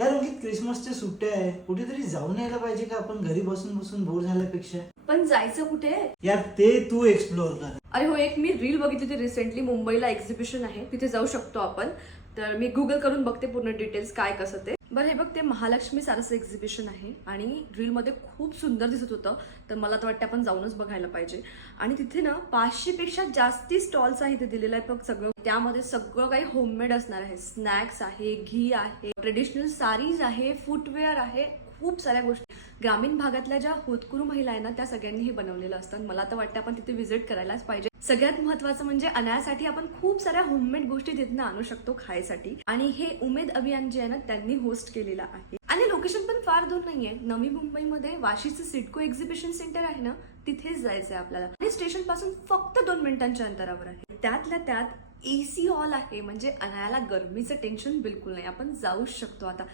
यार अंकित, क्रिसमसच्या सुट्ट्या आहे, कुठेतरी जाऊन यायला पाहिजे का आपण? घरी बसून बसून बोर झाल्यापेक्षा. पण जायचं कुठे? यार ते तू एक्सप्लोअर कर. अरे हो, एक मी रील बघितली होती रिसेंटली. मुंबईला एक्झिबिशन आहे, तिथे जाऊ शकतो आपण. तर मी गुगल करून बघते पूर्ण डिटेल्स काय कसं ते. बरं, हे बघ, ते महालक्ष्मी सारसं एक्झिबिशन आहे आणि रीलमध्ये खूप सुंदर दिसत होतं. तर मला तर वाटतं आपण जाऊनच बघायला पाहिजे. आणि तिथे ना 500 पेक्षा जास्ती स्टॉल्स आहे, ते दिलेलं आहे बघ सगळं. त्यामध्ये सगळं काही होममेड असणार आहे. स्नॅक्स आहे, घी आहे, ट्रेडिशनल साडीज आहे, फुटवेअर आहे, खूप साऱ्या गोष्टी. ग्रामीण भागातल्या ज्या होतकरू महिला आहे ना, त्या सगळ्यांनी हे बनवलेलं असतं. मला तर वाटतं आपण तिथे व्हिजिट करायलाच पाहिजे. सगळ्यात महत्वाचं म्हणजे अनायासाठी आपण खूप साऱ्या होममेड गोष्टी तिथनं आणू शकतो खायसाठी. आणि हे उमेद अभियान जे आहे ना, त्यांनी होस्ट केलेलं आहे. आणि लोकेशन पण फार दूर नाहीये. नवी मुंबईमध्ये वाशीचं सिडको एक्झिबिशन सेंटर आहे ना, तिथेच जायचंय आपल्याला. आणि स्टेशन पासून फक्त 2 मिनिटांच्या अंतरावर आहे. त्यातल्या त्यात AC हॉल आहे, म्हणजे अनायाला गरमीचं टेन्शन बिलकुल नाही. आपण जाऊ शकतो आता.